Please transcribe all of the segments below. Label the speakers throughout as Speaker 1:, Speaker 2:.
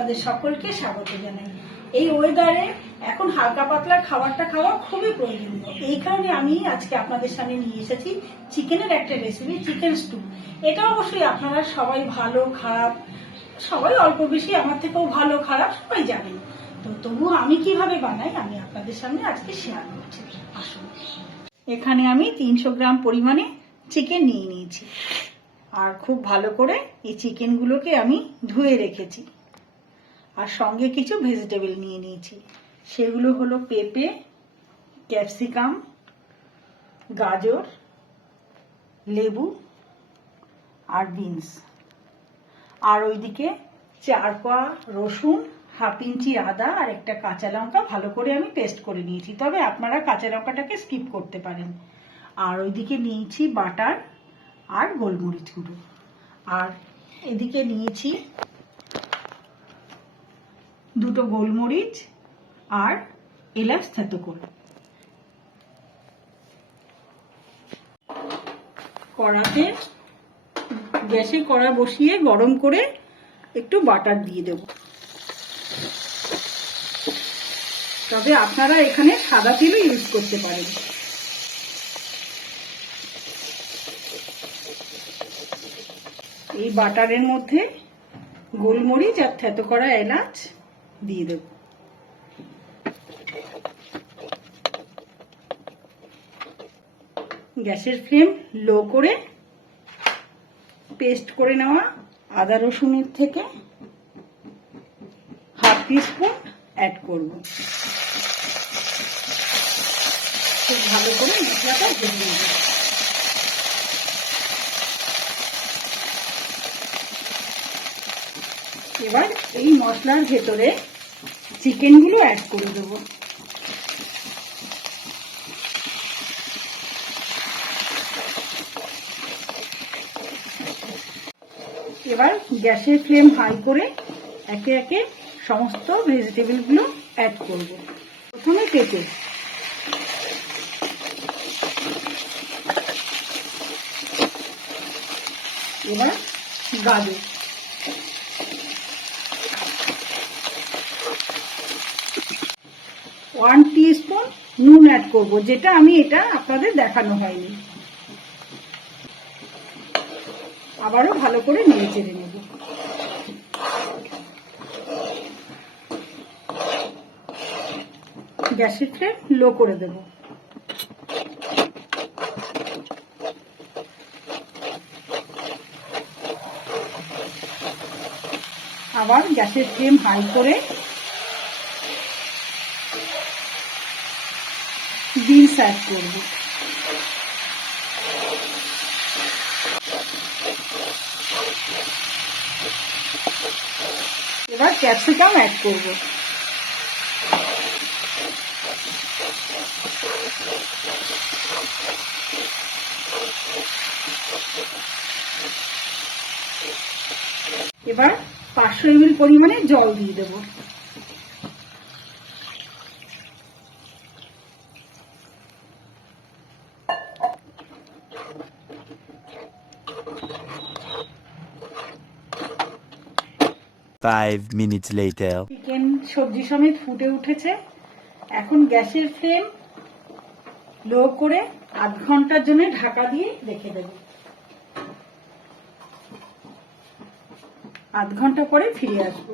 Speaker 1: আপনাদের সকলকে স্বাগত জানাই। এই ওয়েদারে এখন হালকা পাতলা খাবারটা খাওয়া খুবই প্রয়োজনীয়। এই কারণে আমি আজকে আপনাদের সামনে নিয়ে এসেছি চিকেনের একটা রেসিপি চিকেন স্টু এটা অবশ্যই আপনারা সবাই ভালো, খারাপ, সবাই অল্প বেশি, আমার থেকেও ভালো, খারাপ, সবাই জানেন। তো তবু আমি কীভাবে বানাই, আমি আপনাদের সামনে আজকে শেয়ার করছি। আসুন। এখানে আমি তিনশো গ্রাম পরিমাণে চিকেন নিয়ে নিয়েছি। আর খুব ভালো করে এই চিকেনগুলোকে আমি ধুয়ে রেখেছি। আর সঙ্গে কিছু ভেজিটেবল নিয়ে নিয়েছি। সেগুলো হলো পেঁপে, ক্যাপসিকাম, গাজর, লেবু আর বিনস। আর ওইদিকে চার রসুন, হাফ ইঞ্চি আদা আর একটা কাঁচা লঙ্কা ভালো করে আমি পেস্ট করে নিয়েছি। তবে আপনারা কাঁচা লঙ্কাটাকে স্কিপ করতে পারেন। আর ওইদিকে নিয়েছি বাটার আর গোলমরিচ গুঁড়ো। আর এদিকে নিয়েছি দুটো গোলমরিচ আর এলাচ থেতো করে। কড়াতে গ্যাসে কড়া বসিয়ে গরম করে একটু বাটার দিয়ে দেব। তবে আপনারা এখানে সাদা তেলও ইউজ করতে পারেন। এই বাটারের মধ্যে গোলমরিচ আর থেতো করা এলাচ দিয়ে দেব। গ্যাসের ফ্লেম লো করে পেস্ট করে নেওয়া আদা রসুনের থেকে হাফ টিস্পুন অ্যাড করব। খুব ভালো করে মশলাটা ভেজে নেব। এবার এই মশলার ভেতরে চিকেনগুলো অ্যাড করে দেবো। এবার গ্যাসের ফ্লেম হাই করে একে একে সমস্ত ভেজিটেবলগুলো অ্যাড করব। প্রথমে পেঁপে। এবার গাজর। ওয়ান স্পুন নুন অ্যাড করব, যেটা আমি এটা আপনাদের দেখানো হয়নি। আবারও ভালো করে নেড়ে চেড়ে নেব। গ্যাসের ফ্লেম লো করে দেব। আবার গ্যাসের ফ্লেম হাই করে বিনস অ্যাড করব। এবার ক্যাপসিকাম অ্যাড করব। এবার পাঁচশো এমএল পরিমাণে জল দিয়ে দেবো।
Speaker 2: Five minutes later.
Speaker 1: চিকেন সবজি সমেত ফুটে উঠেছে। এখন গ্যাসের ফ্লেম লো করে আধ ঘণ্টার জন্য ঢাকা দিয়ে রেখে দেব। আধ ঘণ্টা পরে ফিরে আসব।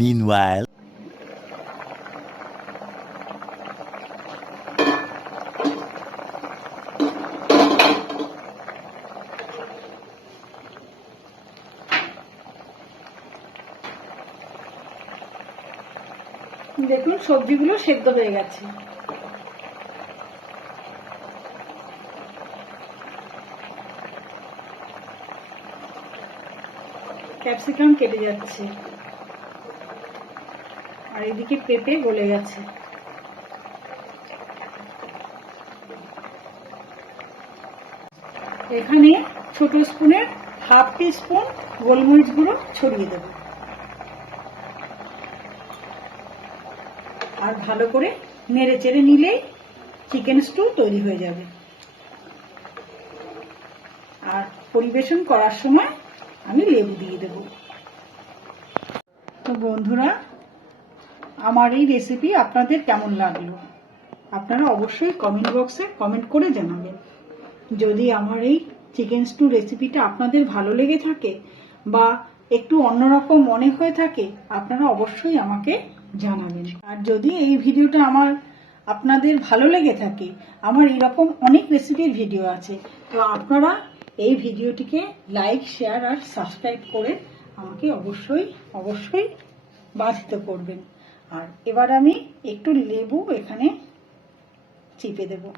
Speaker 2: Meanwhile,
Speaker 1: দেখুন, সবজিগুলো সেদ্ধ হয়ে গেছে। ক্যাপসিকাম কেটে যাচ্ছে। আর এদিকে পেঁপে গলে গেছে। এখানে ছোট স্পুনের হাফ টি স্পুন গোলমরিচ গুঁড়ো ছড়িয়ে দেবো। আর ভালো করে নেড়ে চেড়ে নিলেই চিকেন স্টু তৈরি হয়ে যাবে। আর পরিবেশন করার সময় আমি লেবু দিয়ে দেব। তো বন্ধুরা, আমার এই রেসিপি আপনাদের কেমন লাগল? আপনারা অবশ্যই কমেন্ট বক্সে কমেন্ট করে জানাবেন। যদি আমার এই চিকেন স্টু রেসিপিটা আপনাদের ভালো লেগে থাকে বা একটু অন্যরকম মনে হয়ে থাকে, আপনারা অবশ্যই আমাকে জানাবেন। আর যদি এই ভিডিওটা আমার আপনাদের ভালো লেগে থাকে, আমার এরকম অনেক রেসিপির ভিডিও আছে, তো আপনারা এই ভিডিওটিকে লাইক শেয়ার আর সাবস্ক্রাইব করে আমাকে অবশ্যই অবশ্যই বাধিত করবেন। আর এবার আমি একটু লেবু এখানে চিপে দেবো।